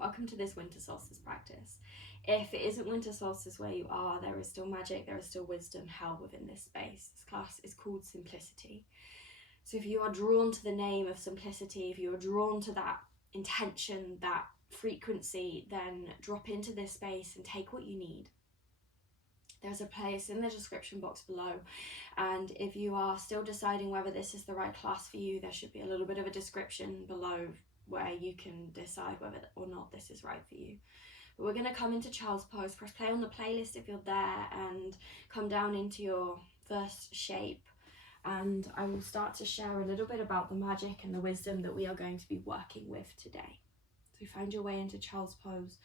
Welcome to this winter solstice practice. If it isn't winter solstice where you are, there is still magic, there is still wisdom held within this space. This class is called Simplicity. So if you are drawn to the name of simplicity, if you are drawn to that intention, that frequency, then drop into this space and take what you need. There's a place in the description box below, and if you are still deciding whether this is the right class for you, there should be a little bit of a description below where you can decide whether or not this is right for you. But we're going to come into child's pose. Press play on the playlist if you're there and come down into your first shape, and I will start to share a little bit about the magic and the wisdom that we are going to be working with today. So find your way into child's pose.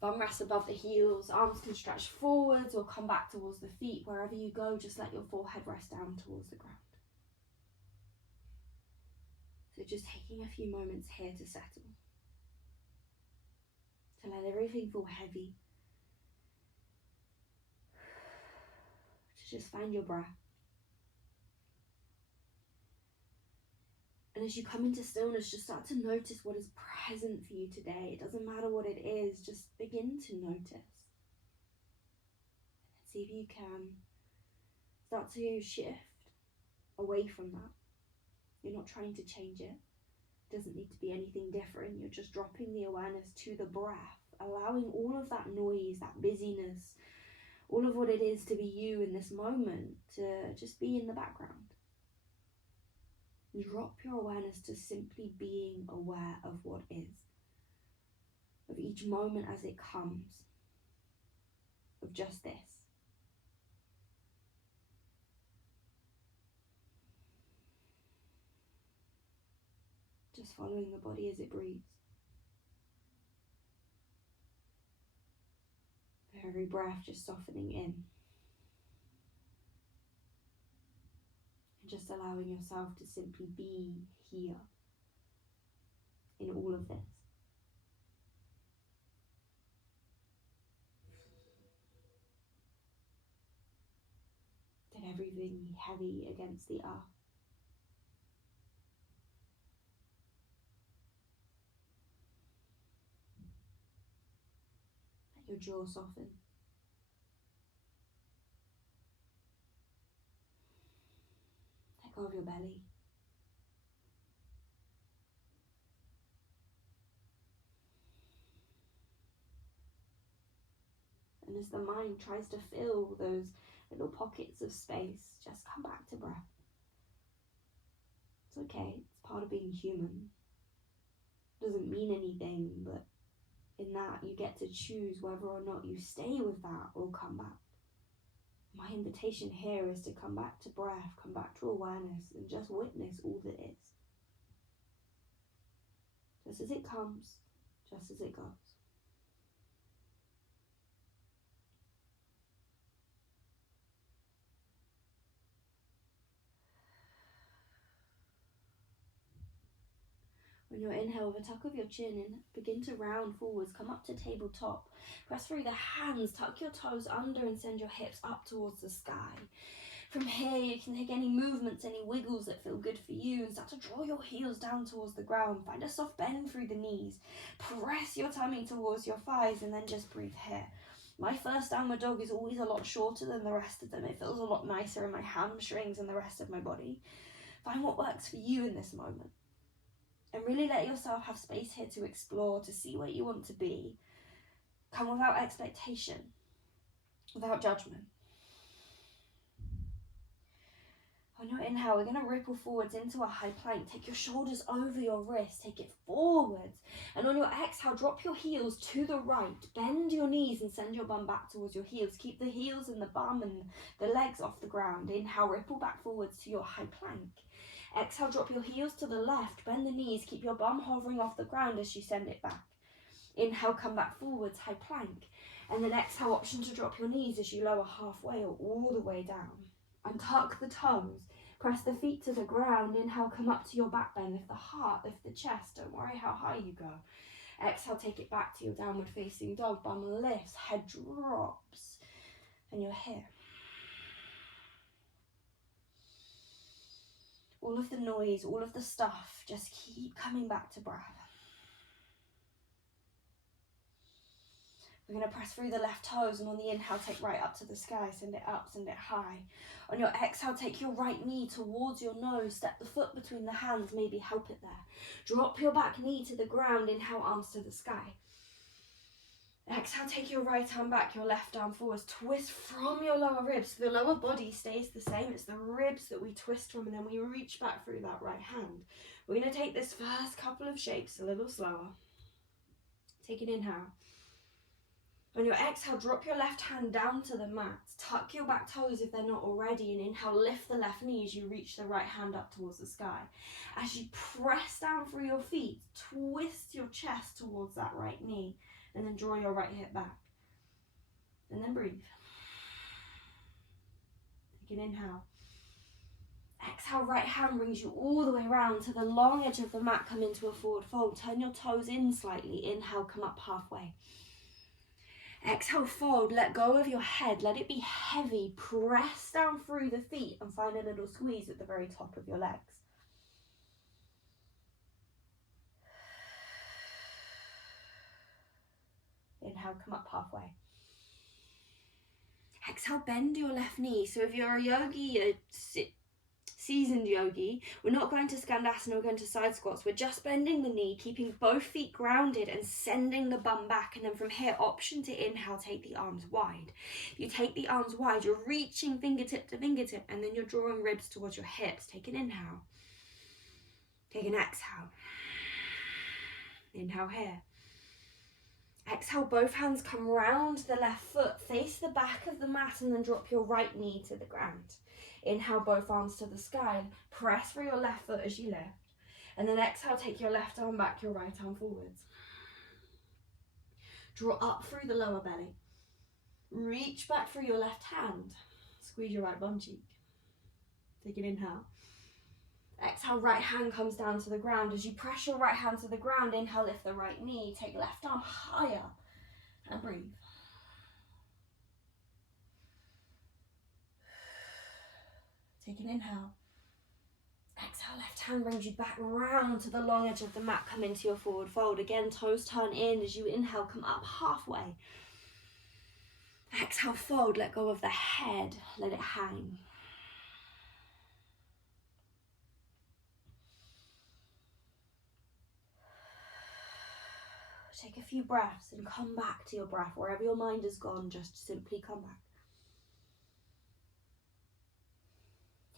Bum rests above the heels, arms can stretch forwards or come back towards the feet. Wherever you go, just let your forehead rest down towards the ground. So just taking a few moments here to settle, to let everything feel heavy, to just find your breath. And as you come into stillness, just start to notice what is present for you today. It doesn't matter what it is, just begin to notice. See if you can start to shift away from that. You're not trying to change it. It doesn't need to be anything different. You're just dropping the awareness to the breath, allowing all of that noise, that busyness, all of what it is to be you in this moment to just be in the background. Drop your awareness to simply being aware of what is, of each moment as it comes, of just this. Just following the body as it breathes. For every breath, just softening in. And just allowing yourself to simply be here in all of this. Let everything be heavy against the earth. Let your jaw soften. Let go of your belly. And as the mind tries to fill those little pockets of space, just come back to breath. It's okay, it's part of being human. It doesn't mean anything, but in that you get to choose whether or not you stay with that or come back. My invitation here is to come back to breath, come back to awareness, and just witness all that is. Just as it comes, just as it goes. On your inhale, with a tuck of your chin in, begin to round forwards, come up to tabletop. Press through the hands, tuck your toes under and send your hips up towards the sky. From here, you can take any movements, any wiggles that feel good for you and start to draw your heels down towards the ground. Find a soft bend through the knees. Press your tummy towards your thighs and then just breathe here. My first downward dog is always a lot shorter than the rest of them. It feels a lot nicer in my hamstrings and the rest of my body. Find what works for you in this moment. And really let yourself have space here to explore, to see where you want to be. Come without expectation, without judgment. On your inhale, we're going to ripple forwards into a high plank. Take your shoulders over your wrists, take it forwards. And on your exhale, drop your heels to the right. Bend your knees and send your bum back towards your heels. Keep the heels and the bum and the legs off the ground. Inhale, ripple back forwards to your high plank. Exhale, drop your heels to the left, bend the knees, keep your bum hovering off the ground as you send it back. Inhale, come back forwards, high plank. And then exhale, option to drop your knees as you lower halfway or all the way down. And tuck the toes, press the feet to the ground. Inhale, come up to your back bend, lift the heart, lift the chest, don't worry how high you go. Exhale, take it back to your downward facing dog, bum lifts, head drops, and you're here. All of the noise, all of the stuff, just keep coming back to breath. We're going to press through the left toes, and on the inhale, take right up to the sky, send it up, send it high. On your exhale, take your right knee towards your nose, step the foot between the hands, maybe help it there. Drop your back knee to the ground, inhale, arms to the sky. Exhale, take your right arm back, your left arm forwards, twist from your lower ribs. The lower body stays the same, it's the ribs that we twist from, and then we reach back through that right hand. We're going to take this first couple of shapes a little slower. Take an inhale. On your exhale, drop your left hand down to the mat. Tuck your back toes if they're not already, and inhale, lift the left knee as you reach the right hand up towards the sky. As you press down through your feet, twist your chest towards that right knee, and then draw your right hip back. And then breathe. Take an inhale. Exhale, right hand brings you all the way around to the long edge of the mat, come into a forward fold. Turn your toes in slightly. Inhale, come up halfway. Exhale, fold, let go of your head, let it be heavy, press down through the feet and find a little squeeze at the very top of your legs. Inhale, come up halfway. Exhale, bend your left knee. So if you're a yogi, a seasoned yogi, we're not going to skandasana, we're going to side squats. We're just bending the knee, keeping both feet grounded and sending the bum back. And then from here, option to inhale, take the arms wide. If you take the arms wide, you're reaching fingertip to fingertip, and then you're drawing ribs towards your hips. Take an inhale. Take an exhale. Inhale here. Exhale, both hands come round the left foot, face the back of the mat, and then drop your right knee to the ground. Inhale, both arms to the sky, press through your left foot as you lift. And then exhale, take your left arm back, your right arm forwards. Draw up through the lower belly. Reach back through your left hand. Squeeze your right bum cheek. Take an inhale. Exhale, right hand comes down to the ground. As you press your right hand to the ground, inhale, lift the right knee. Take left arm higher and breathe. Take an inhale. Exhale, left hand brings you back round to the long edge of the mat. Come into your forward fold. Again, toes turn in. As you inhale, come up halfway. Exhale, fold. Let go of the head. Let it hang. Take a few breaths and come back to your breath. Wherever your mind has gone, just simply come back.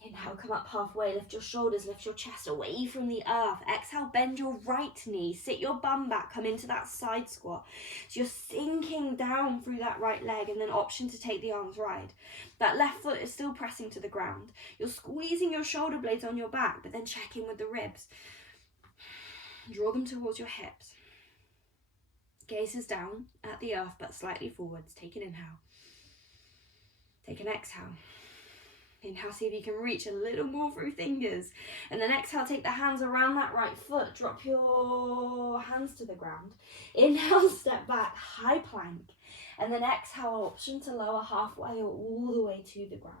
Inhale, come up halfway, lift your shoulders, lift your chest away from the earth. Exhale, bend your right knee, sit your bum back, come into that side squat. So you're sinking down through that right leg, and then option to take the arms wide. That left foot is still pressing to the ground. You're squeezing your shoulder blades on your back, but then check in with the ribs. Draw them towards your hips. Gaze is down at the earth, but slightly forwards. Take an inhale. Take an exhale. Inhale, see if you can reach a little more through fingers. And then exhale, take the hands around that right foot. Drop your hands to the ground. Inhale, step back, high plank. And then exhale, option to lower halfway or all the way to the ground.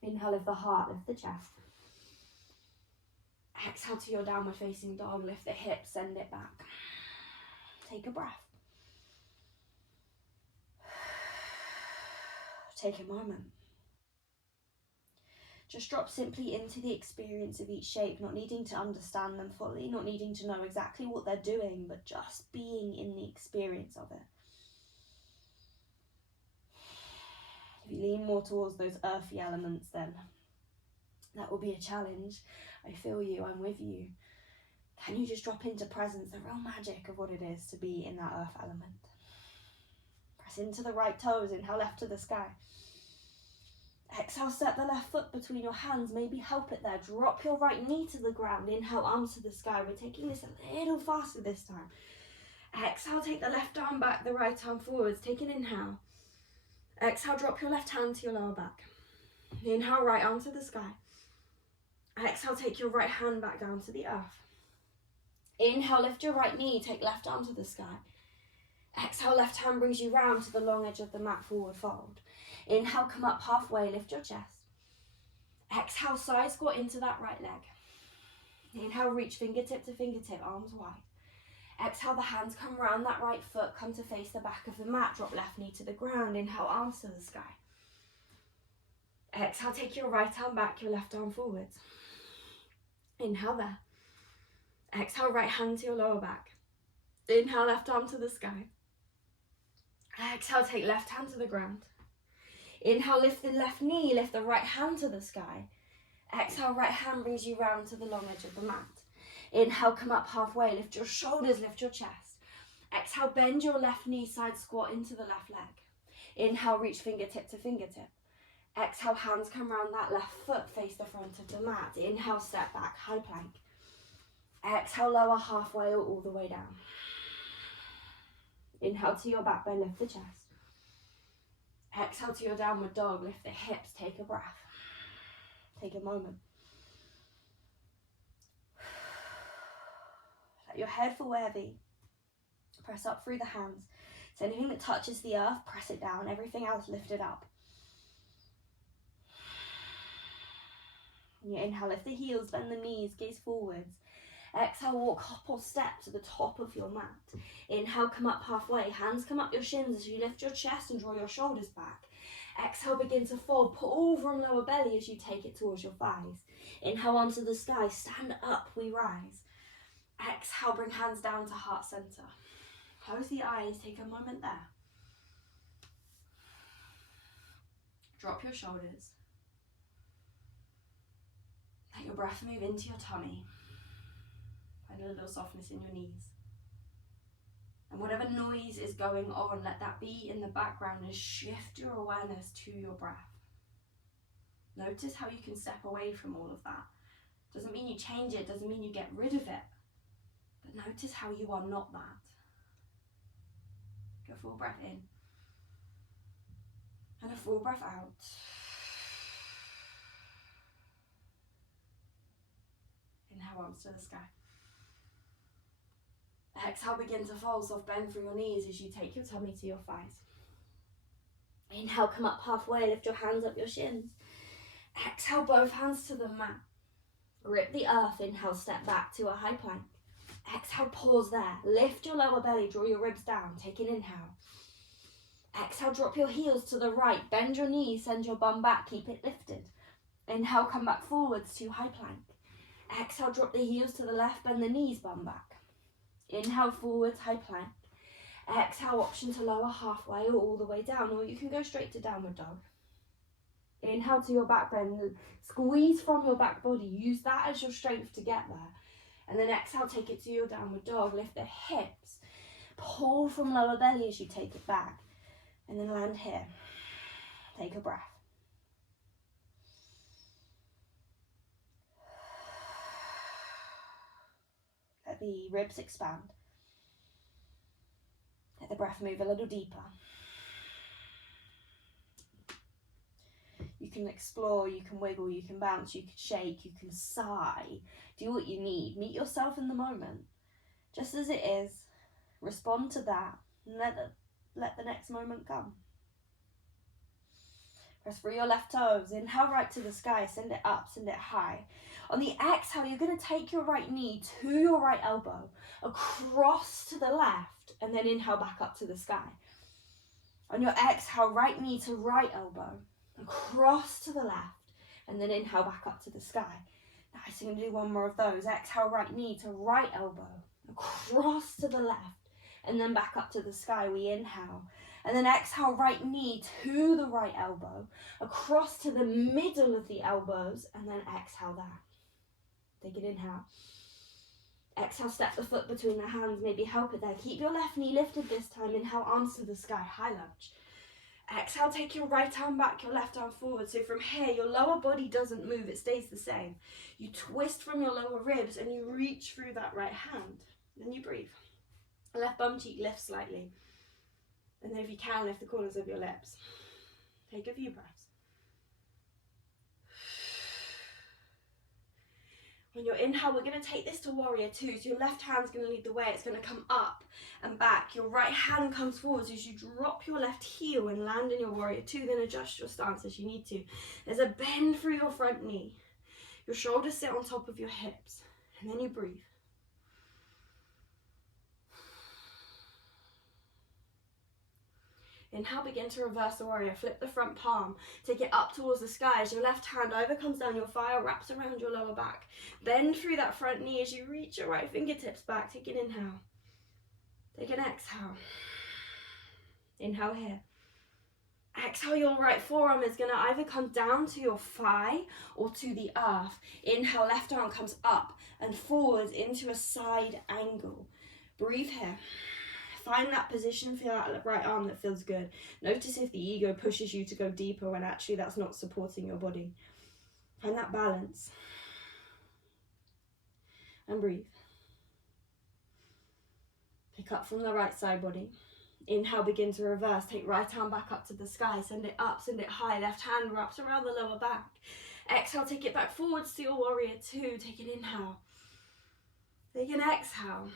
Inhale, lift the heart, lift the chest. Exhale to your downward facing dog. Lift the hips, send it back. Take a breath. Take a moment. Just drop simply into the experience of each shape, not needing to understand them fully, not needing to know exactly what they're doing, but just being in the experience of it. If you lean more towards those earthy elements, then that will be a challenge. I feel you, I'm with you. Can you just drop into presence, the real magic of what it is to be in that earth element? Press into the right toes, inhale left to the sky. Exhale, step the left foot between your hands, maybe help it there. Drop your right knee to the ground, inhale, arms to the sky. We're taking this a little faster this time. Exhale, take the left arm back, the right arm forwards. Take an inhale. Exhale, drop your left hand to your lower back. Inhale, right arm to the sky. Exhale, take your right hand back down to the earth. Inhale, lift your right knee, take left arm to the sky. Exhale, left hand brings you round to the long edge of the mat, forward fold. Inhale, come up halfway, lift your chest. Exhale, side squat into that right leg. Inhale, reach fingertip to fingertip, arms wide. Exhale, the hands come round that right foot, come to face the back of the mat, drop left knee to the ground, inhale, arms to the sky. Exhale, take your right arm back, your left arm forwards. Inhale there. Exhale, right hand to your lower back. Inhale, left arm to the sky. Exhale, take left hand to the ground. Inhale, lift the left knee, lift the right hand to the sky. Exhale, right hand brings you round to the long edge of the mat. Inhale, come up halfway, lift your shoulders, lift your chest. Exhale, bend your left knee, side squat into the left leg. Inhale, reach fingertip to fingertip. Exhale, hands come round that left foot, face the front of the mat. Inhale, step back, high plank. Exhale, lower halfway or all the way down. Inhale to your back bend, lift the chest. Exhale to your downward dog, lift the hips, take a breath. Take a moment. Let your head fall heavy. Press up through the hands. So anything that touches the earth, press it down. Everything else, lift it up. And you inhale, lift the heels, bend the knees, gaze forwards. Exhale, walk hop or step to the top of your mat. Inhale, come up halfway. Hands come up your shins as you lift your chest and draw your shoulders back. Exhale, begin to fold. Pull from lower belly as you take it towards your thighs. Inhale, onto the sky. Stand up, we rise. Exhale, bring hands down to heart center. Close the eyes, take a moment there. Drop your shoulders. Let your breath move into your tummy. Find a little softness in your knees. And whatever noise is going on, let that be in the background and shift your awareness to your breath. Notice how you can step away from all of that. Doesn't mean you change it, doesn't mean you get rid of it. But notice how you are not that. Take a full breath in. And a full breath out. Inhale, arms to the sky. Exhale, begin to fold, soft bend through your knees as you take your tummy to your thighs. Inhale, come up halfway, lift your hands up your shins. Exhale, both hands to the mat. Grip the earth, inhale, step back to a high plank. Exhale, pause there. Lift your lower belly, draw your ribs down, take an inhale. Exhale, drop your heels to the right, bend your knees, send your bum back, keep it lifted. Inhale, come back forwards to high plank. Exhale, drop the heels to the left, bend the knees, bum back. Inhale, forwards, high plank. Exhale, option to lower halfway or all the way down, or you can go straight to downward dog. Inhale to your back bend, squeeze from your back body, use that as your strength to get there. And then exhale, take it to your downward dog, lift the hips, pull from lower belly as you take it back, and then land here. Take a breath. Let the ribs expand. Let the breath move a little deeper. You can explore, you can wiggle, you can bounce, you can shake, you can sigh. Do what you need. Meet yourself in the moment. Just as it is, respond to that and let the next moment come. Press through your left toes. Inhale right to the sky, send it up, send it high. On the exhale, you're going to take your right knee to your right elbow, across to the left, and then inhale back up to the sky. On your exhale, right knee to right elbow, across to the left, and then inhale back up to the sky. Nice, I'm going to do one more of those. Exhale, right knee to right elbow, across to the left, and then back up to the sky. We inhale. And then exhale, right knee to the right elbow, across to the middle of the elbows, and then exhale that. Take an inhale. Exhale, step the foot between the hands, maybe help it there. Keep your left knee lifted this time. Inhale, arms to the sky, high lunge. Exhale, take your right arm back, your left arm forward. So from here, your lower body doesn't move, it stays the same. You twist from your lower ribs and you reach through that right hand. Then you breathe. Left bum cheek lifts slightly. And then if you can, lift the corners of your lips. Take a few breaths. When you inhale, we're going to take this to warrior two. So your left hand's going to lead the way. It's going to come up and back. Your right hand comes forwards as you drop your left heel and land in your warrior two. Then adjust your stance as you need to. There's a bend through your front knee. Your shoulders sit on top of your hips. And then you breathe. Inhale, begin to reverse the warrior. Flip the front palm. Take it up towards the sky as your left hand either comes down your thigh or wraps around your lower back. Bend through that front knee as you reach your right fingertips back. Take an inhale. Take an exhale. Inhale here. Exhale, your right forearm is going to either come down to your thigh or to the earth. Inhale, left arm comes up and forwards into a side angle. Breathe here. Find that position for that right arm that feels good. Notice if the ego pushes you to go deeper when actually that's not supporting your body. Find that balance. And breathe. Pick up from the right side body. Inhale, begin to reverse. Take right arm back up to the sky. Send it up, send it high. Left hand wraps around the lower back. Exhale, take it back forwards to your warrior two. Take an inhale. Take an exhale.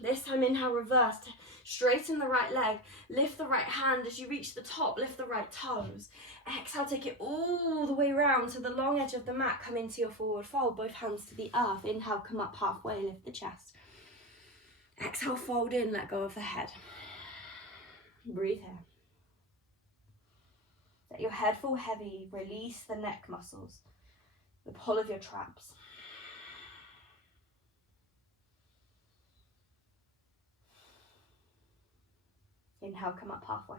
This time, inhale, reverse. Straighten the right leg. Lift the right hand as you reach the top. Lift the right toes. Exhale, take it all the way around to the long edge of the mat. Come into your forward fold. Both hands to the earth. Inhale, come up halfway. Lift the chest. Exhale, fold in. Let go of the head. Breathe here. Let your head fall heavy. Release the neck muscles. The pull of your traps. Inhale, come up halfway.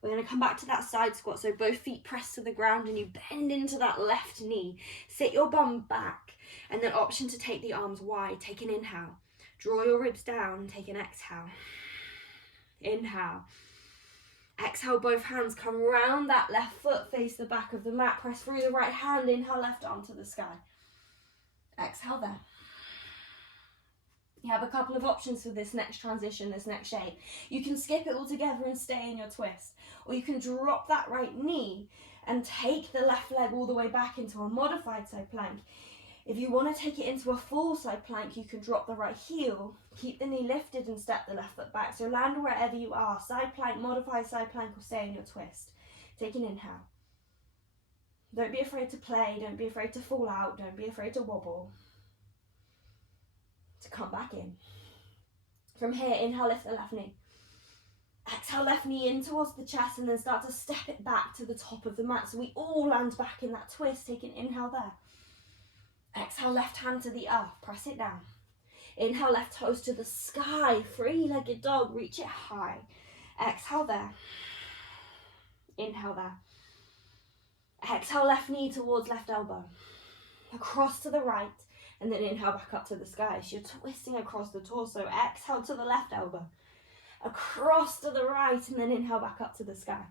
We're going to come back to that side squat. So both feet press to the ground and you bend into that left knee. Sit your bum back and then option to take the arms wide. Take an inhale. Draw your ribs down. Take an exhale. Inhale. Exhale, both hands come round that left foot. Face the back of the mat. Press through the right hand. Inhale, left arm to the sky. Exhale there. You have a couple of options for this next transition, this next shape. You can skip it all together and stay in your twist. Or you can drop that right knee and take the left leg all the way back into a modified side plank. If you want to take it into a full side plank, you can drop the right heel, keep the knee lifted and step the left foot back. So land wherever you are, side plank, modified side plank, or stay in your twist. Take an inhale. Don't be afraid to play, don't be afraid to fall out, don't be afraid to wobble. To come back in. From here, inhale, lift the left knee. Exhale, left knee in towards the chest and then start to step it back to the top of the mat. So we all land back in that twist. Take an inhale there. Exhale, left hand to the earth. Press it down. Inhale, left toes to the sky. Three-legged dog. Reach it high. Exhale there. Inhale there. Exhale, left knee towards left elbow. Across to the right. And then inhale back up to the sky. So you're twisting across the torso. Exhale to the left elbow. Across to the right. And then inhale back up to the sky.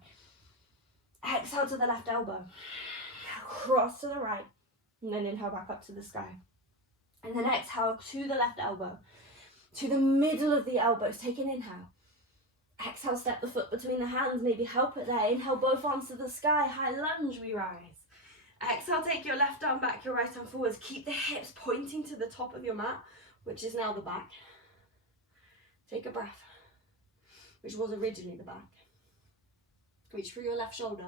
Exhale to the left elbow. Across to the right. And then inhale back up to the sky. And then exhale to the left elbow. To the middle of the elbows. Take an inhale. Exhale, step the foot between the hands. Maybe help it there. Inhale, both arms to the sky. High lunge, we rise. Exhale, take your left arm back, your right arm forwards. Keep the hips pointing to the top of your mat, which is now the back. Take a breath, which was originally the back. Reach for your left shoulder.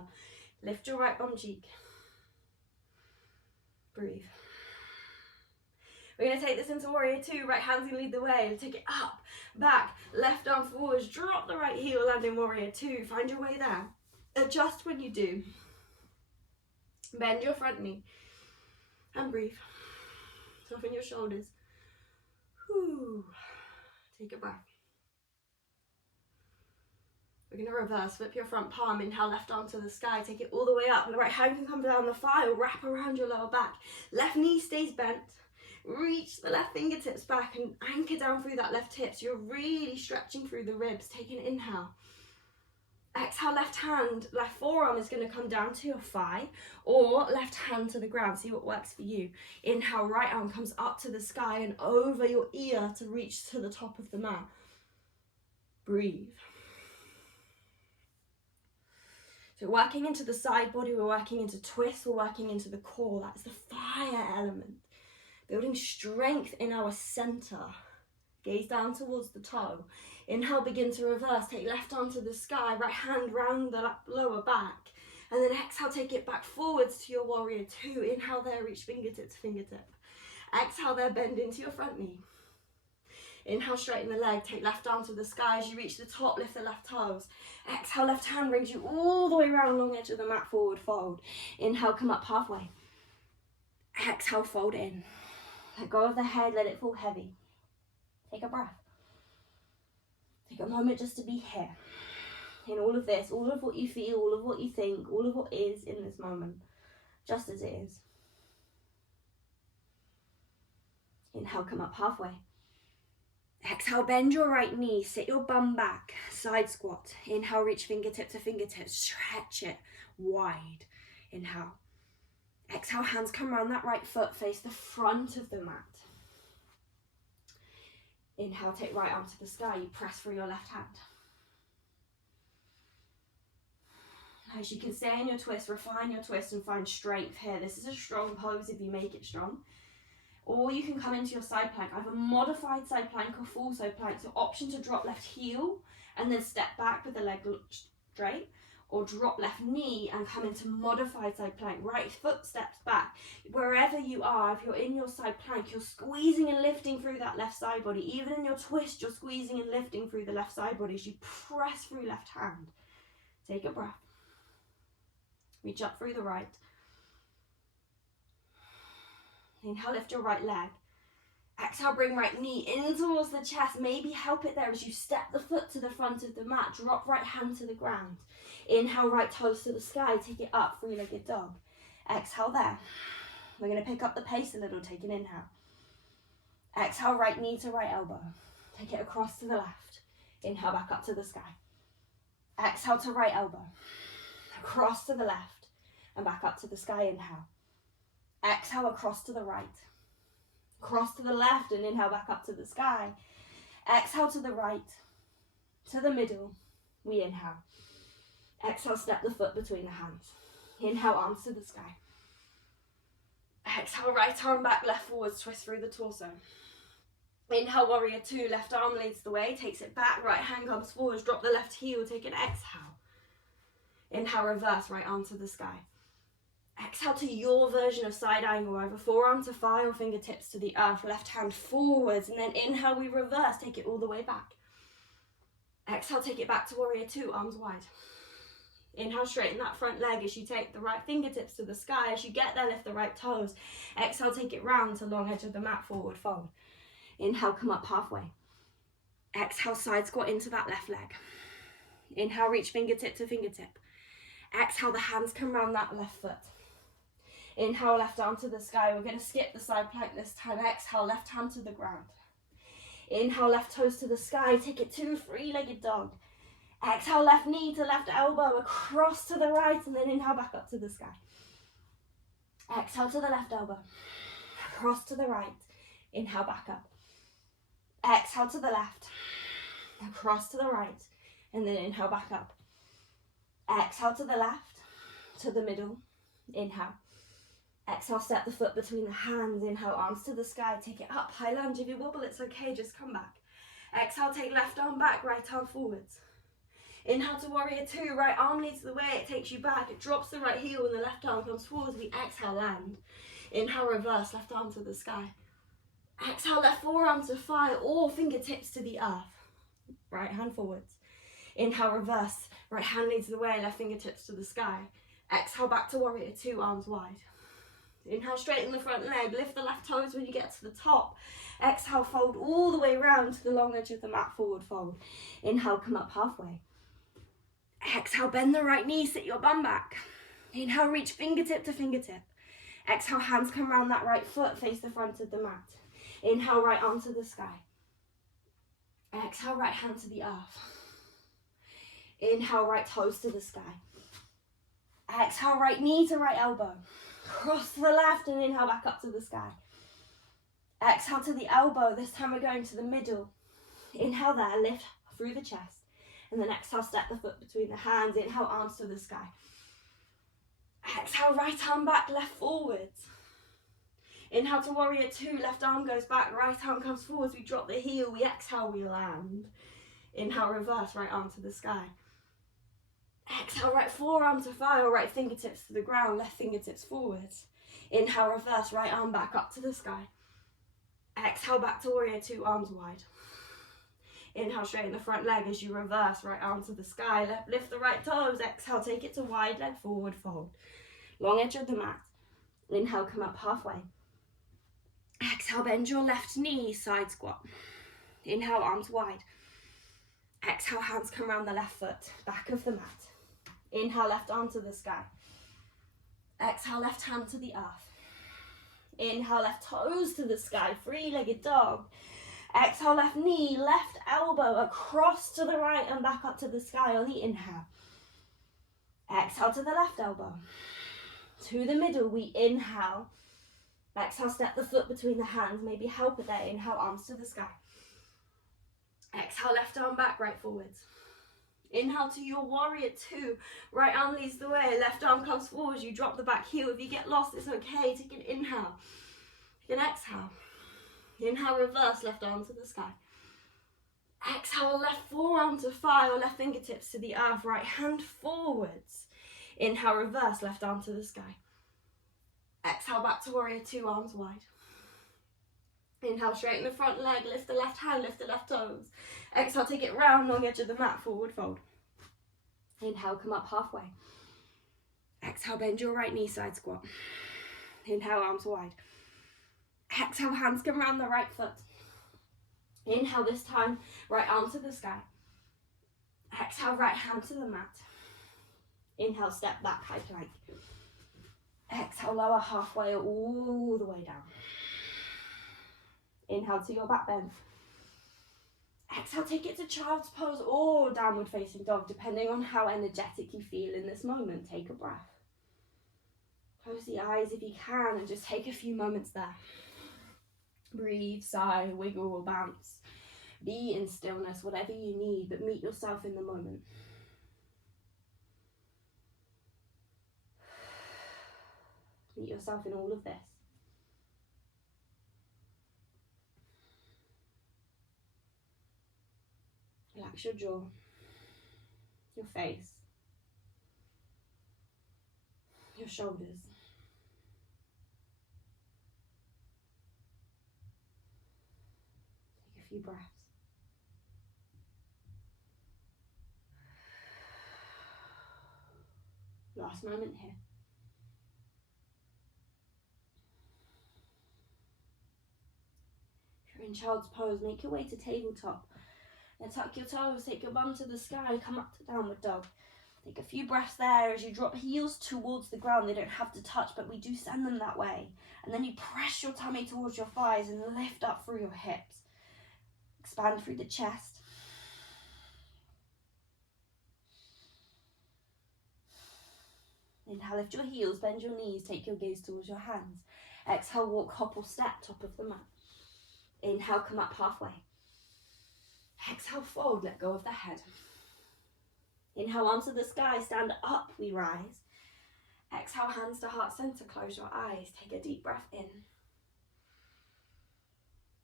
Lift your right bum cheek. Breathe. We're going to take this into warrior two. Right hand's going to lead the way. Take it up, back, left arm forwards. Drop the right heel, land in warrior two. Find your way there. Adjust when you do. Bend your front knee and breathe. Soften your shoulders. Whew. Take a breath. We're going to reverse. Flip your front palm. Inhale, left arm to the sky. Take it all the way up. The right hand can come down the thigh or wrap around your lower back. Left knee stays bent. Reach the left fingertips back and anchor down through that left hip. So you're really stretching through the ribs. Take an inhale. Exhale, left hand, left forearm is going to come down to your thigh or left hand to the ground. See what works for you. Inhale, right arm comes up to the sky and over your ear to reach to the top of the mat. Breathe. So working into the side body, we're working into twists, we're working into the core. That's the fire element. Building strength in our center. Gaze down towards the toe. Inhale, begin to reverse. Take left arm to the sky, right hand round the lower back. And then exhale, take it back forwards to your warrior two. Inhale there, reach fingertip to fingertip. Exhale there, bend into your front knee. Inhale, straighten the leg, take left arm to the sky. As you reach the top, lift the left toes. Exhale, left hand brings you all the way around, long edge of the mat, forward fold. Inhale, come up halfway. Exhale, fold in. Let go of the head, let it fall heavy. Take a breath. Take a moment just to be here. In all of this, all of what you feel, all of what you think, all of what is in this moment, just as it is. Inhale, come up halfway. Exhale, bend your right knee, sit your bum back, side squat. Inhale, reach fingertip to fingertip, stretch it wide. Inhale. Exhale, hands come around that right foot, face the front of the mat. Inhale, take right arm to the sky, you press through your left hand. As you can stay in your twist, refine your twist and find strength here. This is a strong pose if you make it strong. Or you can come into your side plank. I have a modified side plank or full side plank. So option to drop left heel and then step back with the leg straight. Or drop left knee and come into modified side plank. Right foot steps back. Wherever you are, if you're in your side plank, you're squeezing and lifting through that left side body. Even in your twist, you're squeezing and lifting through the left side body as you press through left hand. Take a breath. Reach up through the right. Inhale, lift your right leg. Exhale, bring right knee in towards the chest. Maybe help it there as you step the foot to the front of the mat. Drop right hand to the ground. Inhale, right toes to the sky. Take it up, three-legged dog. Exhale there. We're going to pick up the pace a little. Take an inhale. Exhale, right knee to right elbow. Take it across to the left. Inhale, back up to the sky. Exhale to right elbow. Across to the left. And back up to the sky. Inhale. Exhale, across to the right. Cross to the left and inhale back up to the sky. Exhale to the right, to the middle. We inhale. Exhale, step the foot between the hands. Inhale, arms to the sky. Exhale, right arm back, left forwards, twist through the torso. Inhale, warrior two, left arm leads the way, takes it back, right hand comes forwards, drop the left heel, take an exhale. Inhale, reverse, right arm to the sky. Exhale to your version of side angle, either forearm to thigh or fingertips to the earth, left hand forwards, and then inhale, we reverse, take it all the way back. Exhale, take it back to warrior two, arms wide. Inhale, straighten that front leg as you take the right fingertips to the sky. As you get there, lift the right toes. Exhale, take it round to long edge of the mat, forward fold. Inhale, come up halfway. Exhale, side squat into that left leg. Inhale, reach fingertip to fingertip. Exhale, the hands come round that left foot. Inhale, left arm to the sky. We're going to skip the side plank this time. Exhale, left hand to the ground. Inhale, left toes to the sky. Take it to three-legged dog. Exhale, left knee to left elbow, across to the right, and then inhale back up to the sky. Exhale to the left elbow, across to the right, inhale back up. Exhale to the left, across to the right, and then inhale back up. Exhale to the left, to the middle, inhale. Exhale, step the foot between the hands, inhale, arms to the sky, take it up, high lunge. If you wobble, it's okay, just come back. Exhale, take left arm back, right arm forwards. Inhale to warrior two, right arm leads the way, it takes you back, it drops the right heel and the left arm comes forwards, we exhale, land. Inhale, reverse, left arm to the sky. Exhale, left forearm to thigh or fingertips to the earth. Right hand forwards. Inhale, reverse, right hand leads the way, left fingertips to the sky. Exhale, back to warrior two, arms wide. Inhale, straighten the front leg, lift the left toes when you get to the top. Exhale, fold all the way round to the long edge of the mat, forward fold. Inhale, come up halfway. Exhale, bend the right knee, sit your bum back. Inhale, reach fingertip to fingertip. Exhale, hands come round that right foot, face the front of the mat. Inhale, right arm to the sky. Exhale, right hand to the earth. Inhale, right toes to the sky. Exhale, right knee to right elbow. Cross to the left and inhale back up to the sky. Exhale to the elbow. This time we're going to the middle. Inhale there, lift through the chest. And then exhale, step the foot between the hands. Inhale, arms to the sky. Exhale, right arm back, left forwards. Inhale to warrior two, left arm goes back, right arm comes forwards. We drop the heel, we exhale, we land. Inhale, reverse, right arm to the sky. Exhale, right forearm to thigh or right fingertips to the ground, left fingertips forwards. Inhale, reverse, right arm back up to the sky. Exhale, back to warrior two, arms wide. Inhale, straighten the front leg as you reverse, right arm to the sky. Lift the right toes. Exhale, take it to wide leg forward fold. Long edge of the mat. Inhale, come up halfway. Exhale, bend your left knee, side squat. Inhale, arms wide. Exhale, hands come around the left foot, back of the mat. Inhale, left arm to the sky. Exhale, left hand to the earth. Inhale, left toes to the sky, three-legged dog. Exhale, left knee, left elbow across to the right and back up to the sky on the inhale. Exhale to the left elbow. To the middle, we inhale. Exhale, step the foot between the hands, maybe help it there. Inhale, arms to the sky. Exhale, left arm back, right forwards. Inhale to your warrior two. Right arm leads the way, left arm comes forwards. You drop the back heel. If you get lost, it's okay. Take an inhale. Take an exhale. Inhale, reverse, left arm to the sky. Exhale, left forearm to thigh or left fingertips to the earth. Right hand forwards. Inhale, reverse, left arm to the sky. Exhale, back to warrior two, arms wide. Inhale, straighten the front leg, lift the left hand, lift the left toes. Exhale, take it round, long edge of the mat, forward fold. Inhale, come up halfway. Exhale, bend your right knee, side squat. Inhale, arms wide. Exhale, hands come around the right foot. Inhale, this time, right arm to the sky. Exhale, right hand to the mat. Inhale, step back, high plank. Exhale, lower halfway, all the way down. Inhale to your back bend. Exhale, take it to child's pose or downward facing dog, depending on how energetic you feel in this moment. Take a breath. Close the eyes if you can and just take a few moments there. Breathe, sigh, wiggle or bounce. Be in stillness, whatever you need, but meet yourself in the moment. Meet yourself in all of this. Relax your jaw, your face, your shoulders. Take a few breaths. Last moment here. If you're in child's pose, make your way to tabletop. Then tuck your toes, take your bum to the sky, come up to downward dog. Take a few breaths there as you drop heels towards the ground. They don't have to touch, but we do send them that way. And then you press your tummy towards your thighs and lift up through your hips. Expand through the chest. Inhale, lift your heels, bend your knees, take your gaze towards your hands. Exhale, walk, hop or step, top of the mat. Inhale, come up halfway. Exhale, fold, let go of the head. Inhale, arms to the sky, stand up, we rise. Exhale, hands to heart center, close your eyes. Take a deep breath in.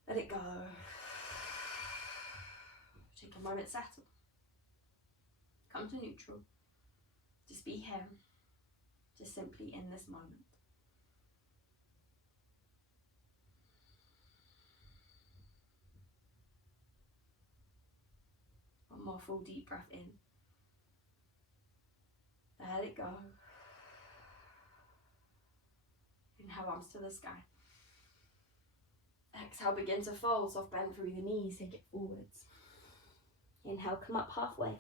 Let it go. Take a moment, settle. Come to neutral. Just be here. Just simply in this moment. One more full deep breath in. Let it go. Inhale, arms to the sky. Exhale, begin to fold, soft bend through the knees, take it forwards. Inhale, come up halfway.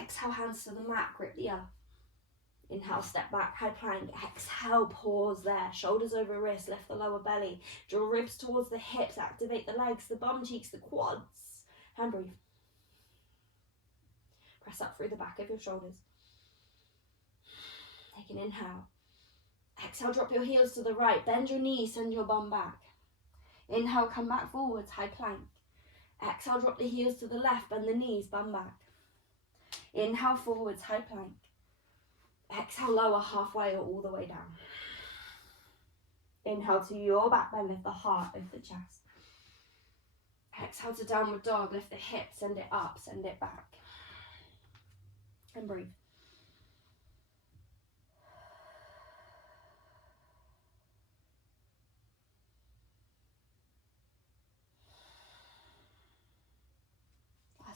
Exhale, hands to the mat, grip the earth. Inhale, step back, high plank. Exhale, pause there. Shoulders over wrists, lift the lower belly. Draw ribs towards the hips, activate the legs, the bum cheeks, the quads. And breathe. Press up through the back of your shoulders. Take an inhale. Exhale, drop your heels to the right. Bend your knees, send your bum back. Inhale, come back forwards, high plank. Exhale, drop the heels to the left, bend the knees, bum back. Inhale, forwards, high plank. Exhale, lower halfway or all the way down. Inhale to your back bend, lift the heart, lift the chest. Exhale to downward dog, lift the hips, send it up, send it back. And breathe.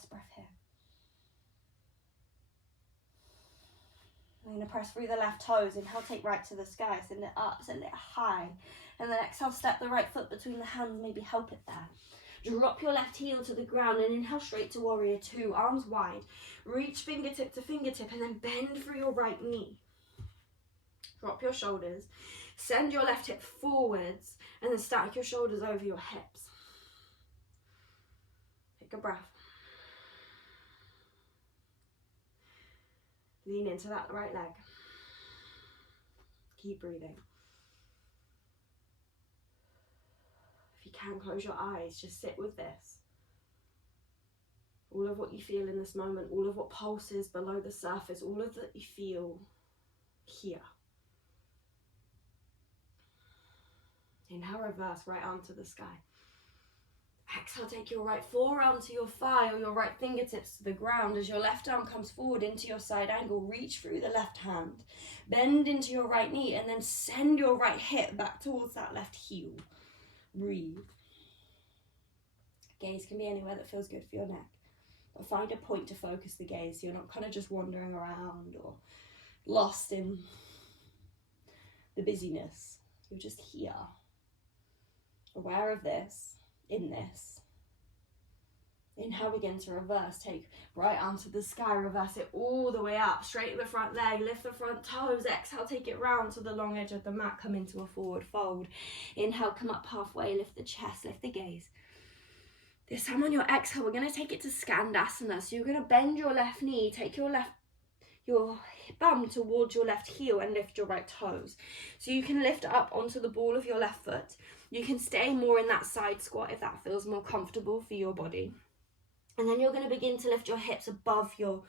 Last breath here. We're going to press through the left toes. Inhale, take right to the sky. Send it up, send it high. And then exhale, step the right foot between the hands. Maybe help it there. Drop your left heel to the ground and inhale straight to warrior two. Arms wide. Reach fingertip to fingertip and then bend through your right knee. Drop your shoulders. Send your left hip forwards and then stack your shoulders over your hips. Take a breath. Lean into that right leg. Keep breathing. If you can, close your eyes. Just sit with this. All of what you feel in this moment, all of what pulses below the surface, all of that you feel here. Inhale, reverse, right arm to the sky. Exhale, take your right forearm to your thigh or your right fingertips to the ground as your left arm comes forward into your side angle. Reach through the left hand. Bend into your right knee and then send your right hip back towards that left heel. Breathe. Gaze can be anywhere that feels good for your neck. But find a point to focus the gaze so you're not kind of just wandering around or lost in the busyness. You're just here. Aware of this. In this. Inhale, begin to reverse. Take right arm to the sky, reverse it all the way up, straighten the front leg, lift the front toes. Exhale, take it round to the long edge of the mat, come into a forward fold. Inhale, come up halfway, lift the chest, lift the gaze. This time on your exhale, we're going to take it to skandasana. So you're going to bend your left knee, take your bum towards your left heel and lift your right toes. So you can lift up onto the ball of your left foot. You can stay more in that side squat if that feels more comfortable for your body. And then you're going to begin to lift your hips above your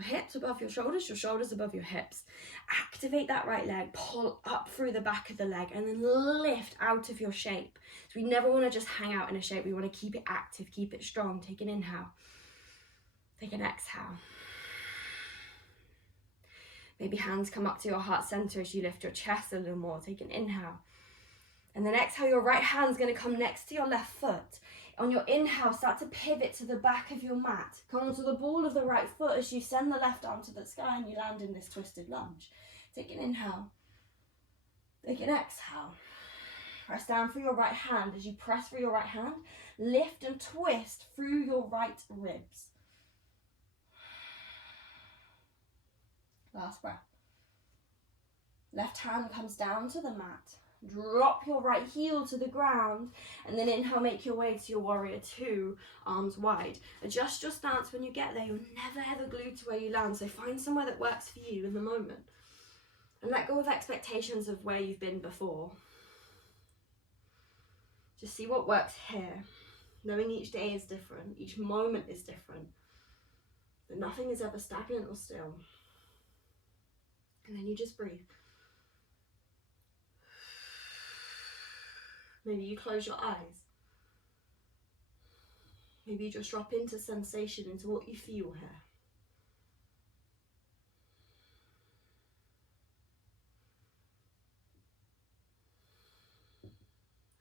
hips above your shoulders above your hips. Activate that right leg, pull up through the back of the leg and then lift out of your shape. So we never want to just hang out in a shape. We want to keep it active, keep it strong. Take an inhale. Take an exhale. Maybe hands come up to your heart center as you lift your chest a little more. Take an inhale. And then exhale, your right hand's going to come next to your left foot. On your inhale, start to pivot to the back of your mat. Come onto the ball of the right foot as you send the left arm to the sky and you land in this twisted lunge. Take an inhale. Take an exhale. Press down through your right hand. As you press through your right hand, lift and twist through your right ribs. Last breath. Left hand comes down to the mat. Drop your right heel to the ground and then inhale, make your way to your warrior two, arms wide. Adjust your stance when you get there. You're never ever glued to where you land, so find somewhere that works for you in the moment. And let go of expectations of where you've been before. Just see what works here. Knowing each day is different, each moment is different. That nothing is ever stagnant or still. And then you just breathe. Maybe you close your eyes. Maybe you just drop into sensation, into what you feel here.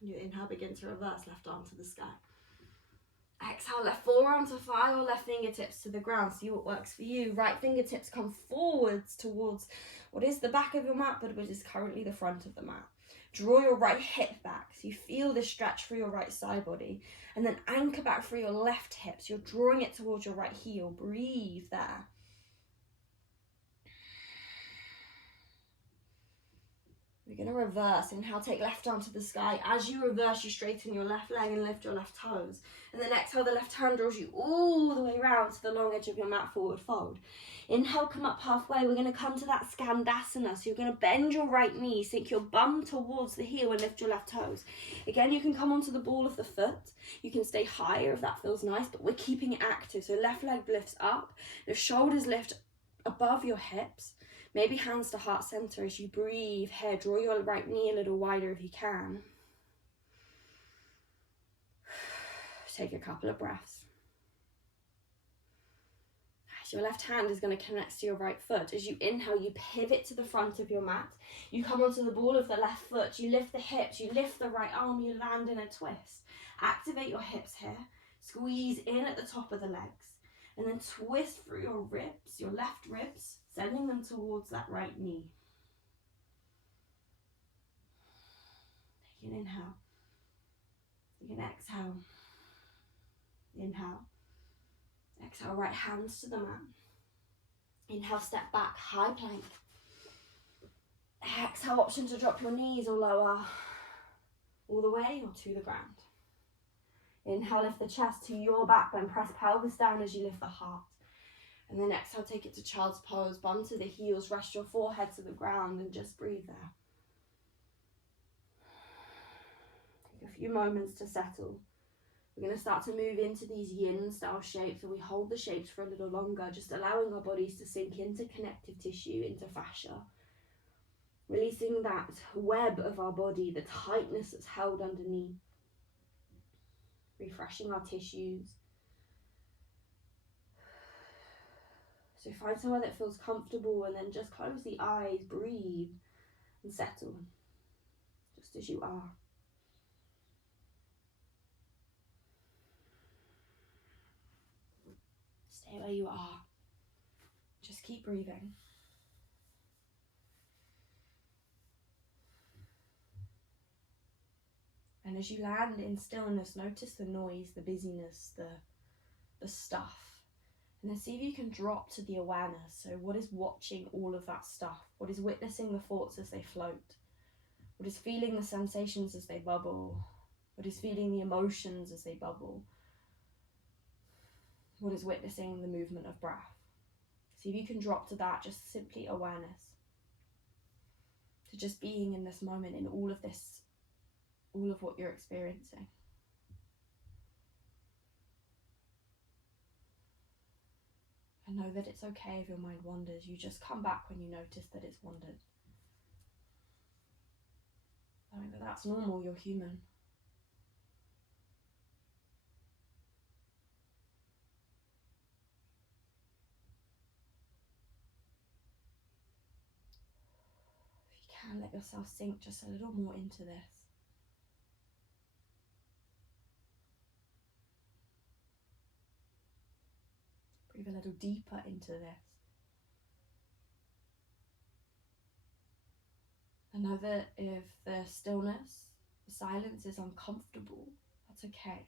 And your inhale, begin to reverse, left arm to the sky. Exhale, left forearm to thigh or left fingertips to the ground. See what works for you. Right fingertips come forwards towards what is the back of your mat, but which is currently the front of the mat. Draw your right hip back so you feel this stretch through your right side body. And then anchor back through your left hip. So you're drawing it towards your right heel. Breathe there. We're going to reverse. Inhale, take left arm to the sky. As you reverse, you straighten your left leg and lift your left toes. And then exhale, the left hand draws you all the way around to the long edge of your mat, forward fold. Inhale, come up halfway. We're going to come to that skandasana. So you're going to bend your right knee, sink your bum towards the heel and lift your left toes. Again, you can come onto the ball of the foot. You can stay higher if that feels nice, but we're keeping it active. So left leg lifts up, the shoulders lift above your hips. Maybe hands to heart center as you breathe here. Draw your right knee a little wider if you can. Take a couple of breaths. As your left hand is going to connect to your right foot. As you inhale, you pivot to the front of your mat. You come onto the ball of the left foot. You lift the hips. You lift the right arm. You land in a twist. Activate your hips here. Squeeze in at the top of the legs. And then twist through your ribs, your left ribs, sending them towards that right knee. Take an inhale. Take an exhale. Inhale. Exhale, right hands to the mat. Inhale, step back, high plank. Exhale, option to drop your knees or lower all the way or to the ground. Inhale, lift the chest to your backbone, press pelvis down as you lift the heart. And then exhale, take it to child's pose, bum to the heels, rest your forehead to the ground and just breathe there. Take a few moments to settle. We're going to start to move into these yin style shapes, so we hold the shapes for a little longer, just allowing our bodies to sink into connective tissue, into fascia. Releasing that web of our body, the tightness that's held underneath. Refreshing our tissues. So find somewhere that feels comfortable and then just close the eyes, breathe and settle, just as you are. Stay where you are. Just keep breathing. And as you land in stillness, notice the noise, the busyness, the stuff. And then see if you can drop to the awareness. So what is watching all of that stuff? What is witnessing the thoughts as they float? What is feeling the sensations as they bubble? What is feeling the emotions as they bubble? What is witnessing the movement of breath? See if you can drop to that, just simply awareness. To just being in this moment, in all of this, all of what you're experiencing. And know that it's okay if your mind wanders. You just come back when you notice that it's wandered. Knowing that that's normal, you're human. If you can, let yourself sink just a little more into this. Breathe a little deeper into this. And know that if the stillness, the silence is uncomfortable, that's okay.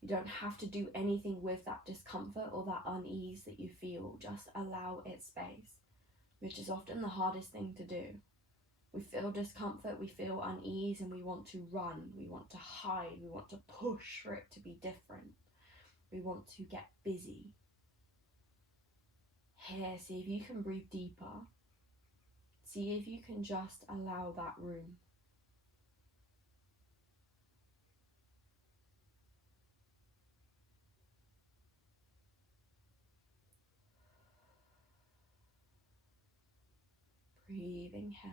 You don't have to do anything with that discomfort or that unease that you feel. Just allow it space, which is often the hardest thing to do. We feel discomfort, we feel unease, and we want to run, we want to hide, we want to push for it to be different. We want to get busy. Here, see if you can breathe deeper. See if you can just allow that room. Breathing here.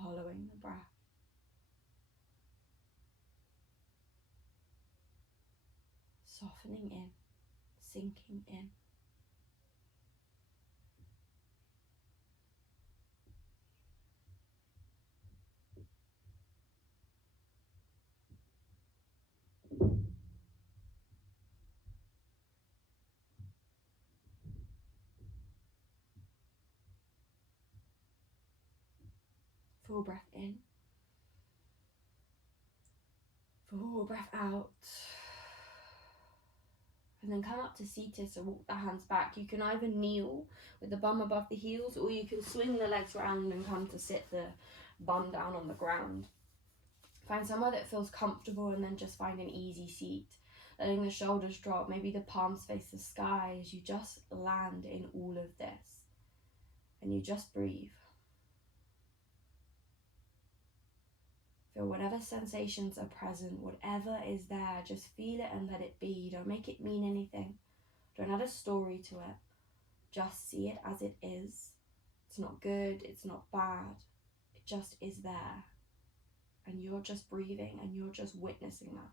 Following the breath. Softening in, sinking in. Full breath in. Full breath out. And then come up to seated, so walk the hands back. You can either kneel with the bum above the heels, or you can swing the legs around and come to sit the bum down on the ground. Find somewhere that feels comfortable and then just find an easy seat. Letting the shoulders drop, maybe the palms face the sky as you just land in all of this. And you just breathe. Feel whatever sensations are present, whatever is there, just feel it and let it be. Don't make it mean anything. Don't add a story to it. Just see it as it is. It's not good, it's not bad. It just is there. And you're just breathing and you're just witnessing that.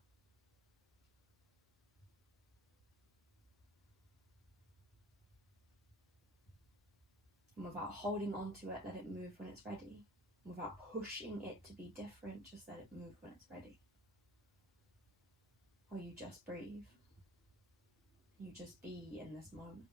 And without holding on to it, let it move when it's ready. Without pushing it to be different, just let it move when it's ready. Or you just breathe. You just be in this moment.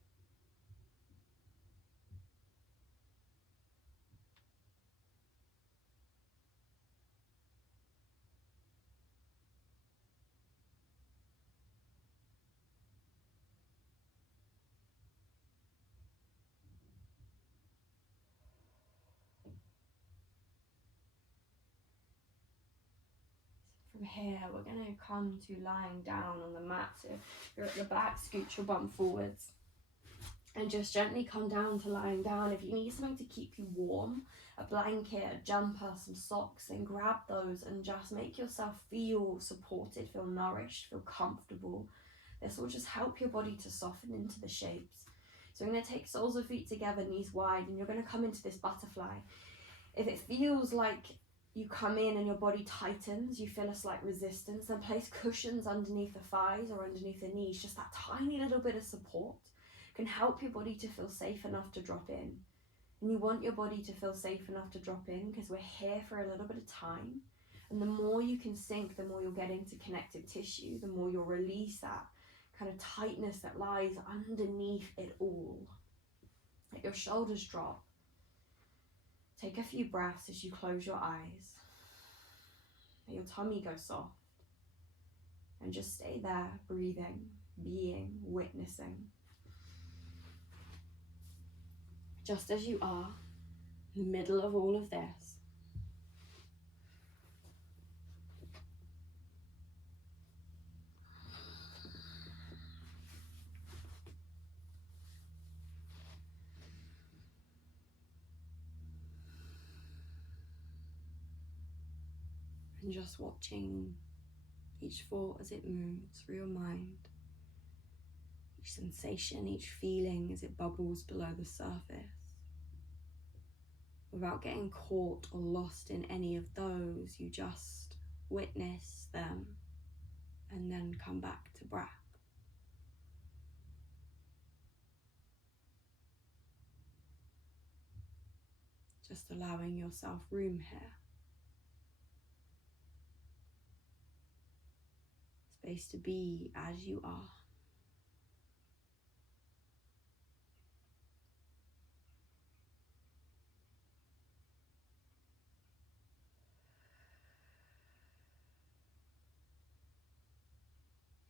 From here, we're going to come to lying down on the mat. So if you're at the back, scoot your bum forwards. And just gently come down to lying down. If you need something to keep you warm, a blanket, a jumper, some socks, then grab those and just make yourself feel supported, feel nourished, feel comfortable. This will just help your body to soften into the shapes. So we're going to take soles of feet together, knees wide, and you're going to come into this butterfly. If it feels like you come in and your body tightens, you feel a slight resistance, then place cushions underneath the thighs or underneath the knees. Just that tiny little bit of support can help your body to feel safe enough to drop in. And you want your body to feel safe enough to drop in because we're here for a little bit of time. And the more you can sink, the more you'll get into connective tissue, the more you'll release that kind of tightness that lies underneath it all. Let your shoulders drop. Take a few breaths as you close your eyes. Let your tummy go soft. And just stay there, breathing, being, witnessing. Just as you are, in the middle of all of this. And just watching each thought as it moves through your mind. Each sensation, each feeling as it bubbles below the surface. Without getting caught or lost in any of those, you just witness them and then come back to breath. Just allowing yourself room here. Space to be as you are.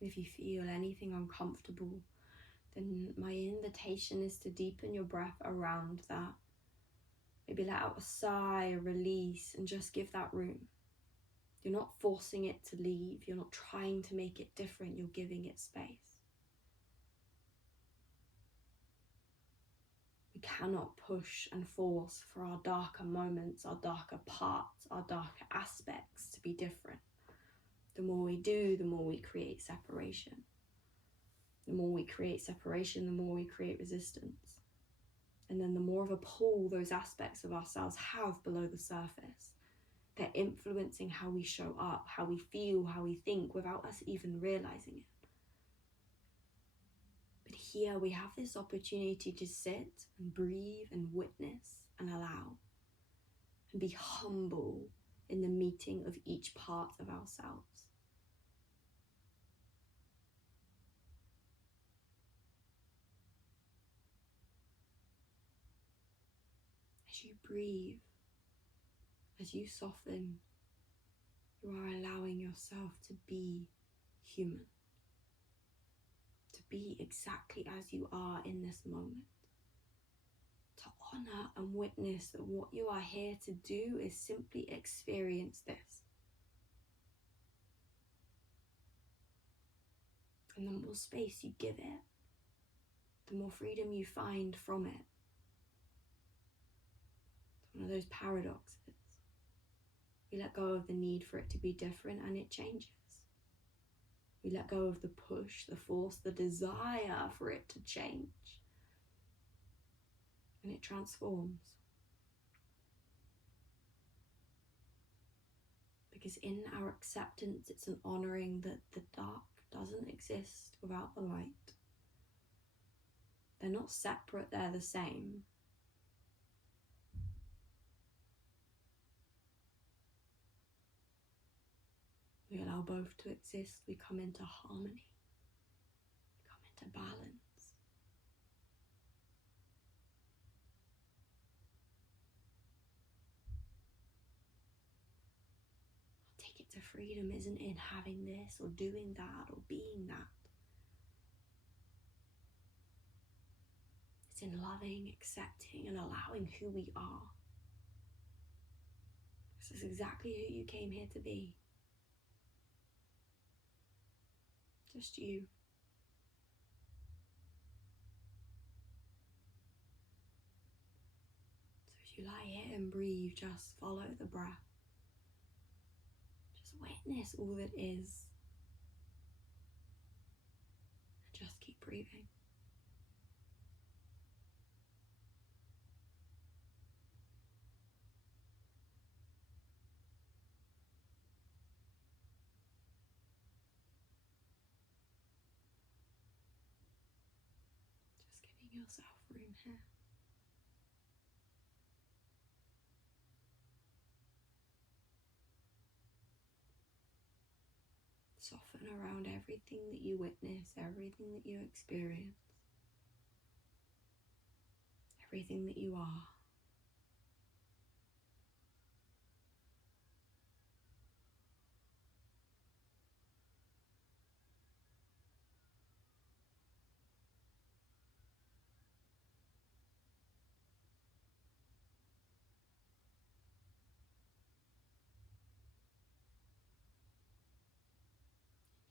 If you feel anything uncomfortable, then my invitation is to deepen your breath around that. Maybe let out a sigh, a release, and just give that room. You're not forcing it to leave. You're not trying to make it different. You're giving it space. We cannot push and force for our darker moments, our darker parts, our darker aspects to be different. The more we do, the more we create separation. The more we create separation, the more we create resistance. And then the more of a pull those aspects of ourselves have below the surface. They're influencing how we show up, how we feel, how we think, without us even realizing it. But here we have this opportunity to sit and breathe and witness and allow. And be humble in the meeting of each part of ourselves. As you breathe, as you soften, you are allowing yourself to be human. To be exactly as you are in this moment. To honor and witness that what you are here to do is simply experience this. And the more space you give it, the more freedom you find from it. It's one of those paradoxes. We let go of the need for it to be different and it changes. We let go of the push, the force, the desire for it to change. And it transforms. Because in our acceptance, it's an honoring that the dark doesn't exist without the light. They're not separate, they're the same. We allow both to exist. We come into harmony. We come into balance. Our ticket to freedom isn't in having this or doing that or being that. It's in loving, accepting, and allowing who we are. This is exactly who you came here to be. Just you. So as you lie here and breathe, just follow the breath. Just witness all that is. And just keep breathing. Just giving yourself room here. Soften around everything that you witness, everything that you experience, everything that you are.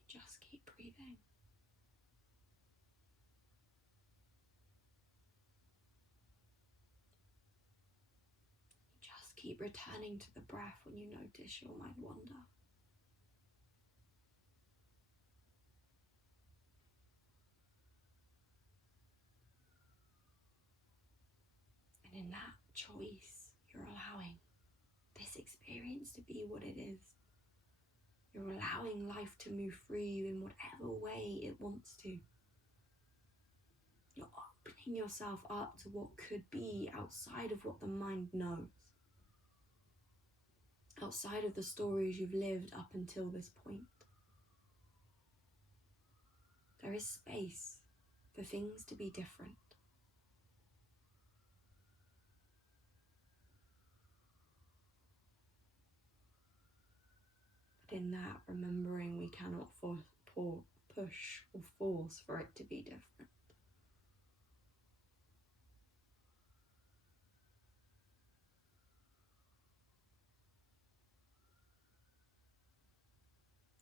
Just keep breathing. Just keep returning to the breath when you notice your mind wander. And in that choice, you're allowing this experience to be what it is. You're allowing life to move through you in whatever way it wants to. You're opening yourself up to what could be outside of what the mind knows. Outside of the stories you've lived up until this point. There is space for things to be different. But in that, remembering we cannot push or force for it to be different.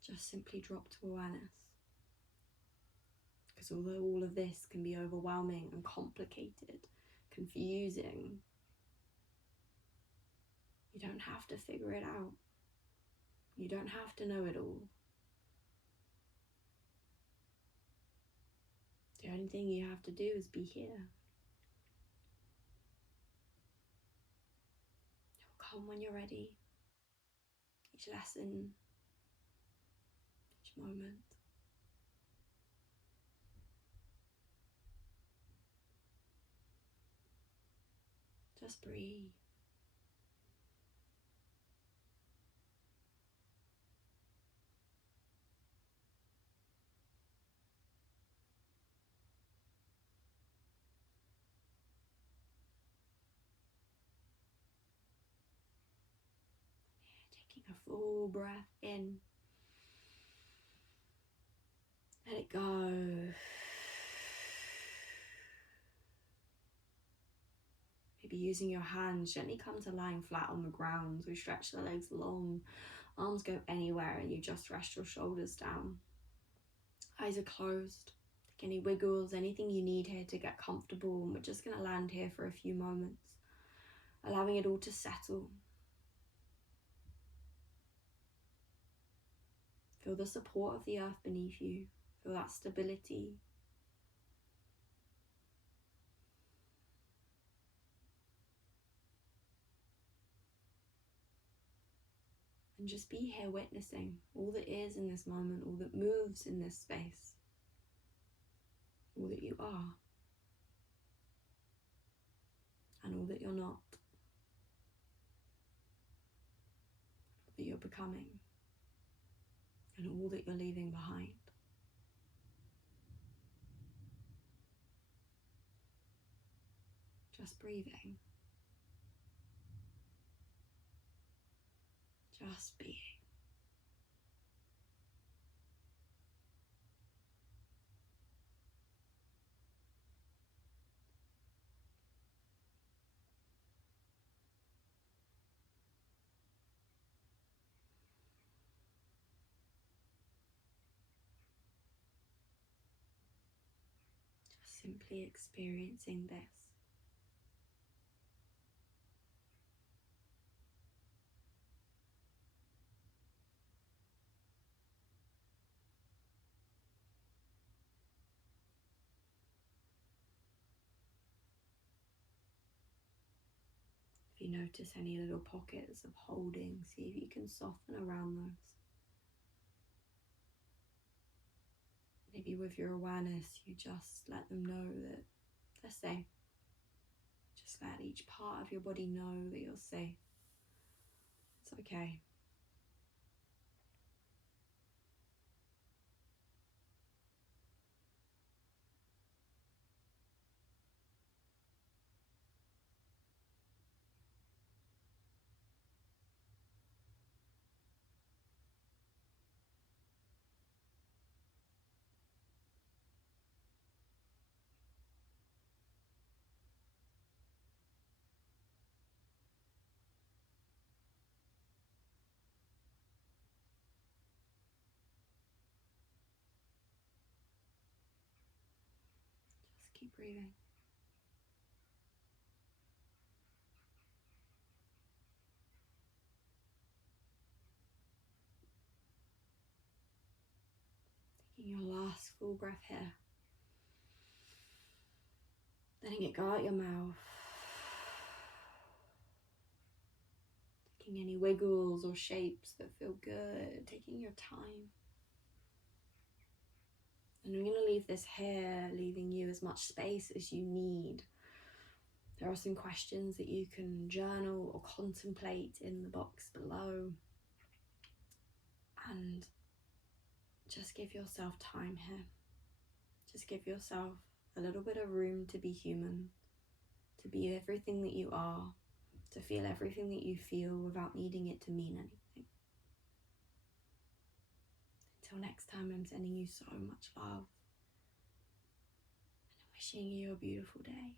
Just simply drop to awareness. Because although all of this can be overwhelming and complicated, confusing, you don't have to figure it out. You don't have to know it all. The only thing you have to do is be here. It will come when you're ready. Each lesson, each moment. Just breathe. Taking a full breath in. Let it go. Maybe using your hands, gently come to lying flat on the ground. So stretch the legs long, arms go anywhere, and you just rest your shoulders down. Eyes are closed. Take any wiggles, anything you need here to get comfortable, and we're just going to land here for a few moments, allowing it all to settle. Feel the support of the earth beneath you. Feel that stability. And just be here witnessing all that is in this moment, all that moves in this space, all that you are, and all that you're not, all that you're becoming. and all that you're leaving behind. Just breathing. Just being. Just simply experiencing this. If you notice any little pockets of holding, see if you can soften around those. Maybe with your awareness, you just let them know that they're safe. Just let each part of your body know that you're safe. It's okay. Just keep breathing. Taking your last full breath here. Letting it go out your mouth. Taking any wiggles or shapes that feel good. Taking your time. And I'm going to leave this here, leaving you as much space as you need. There are some questions that you can journal or contemplate in the box below. And just give yourself time here. Just give yourself a little bit of room to be human, to be everything that you are, to feel everything that you feel without needing it to mean anything. Until next time, I'm sending you so much love and wishing you a beautiful day.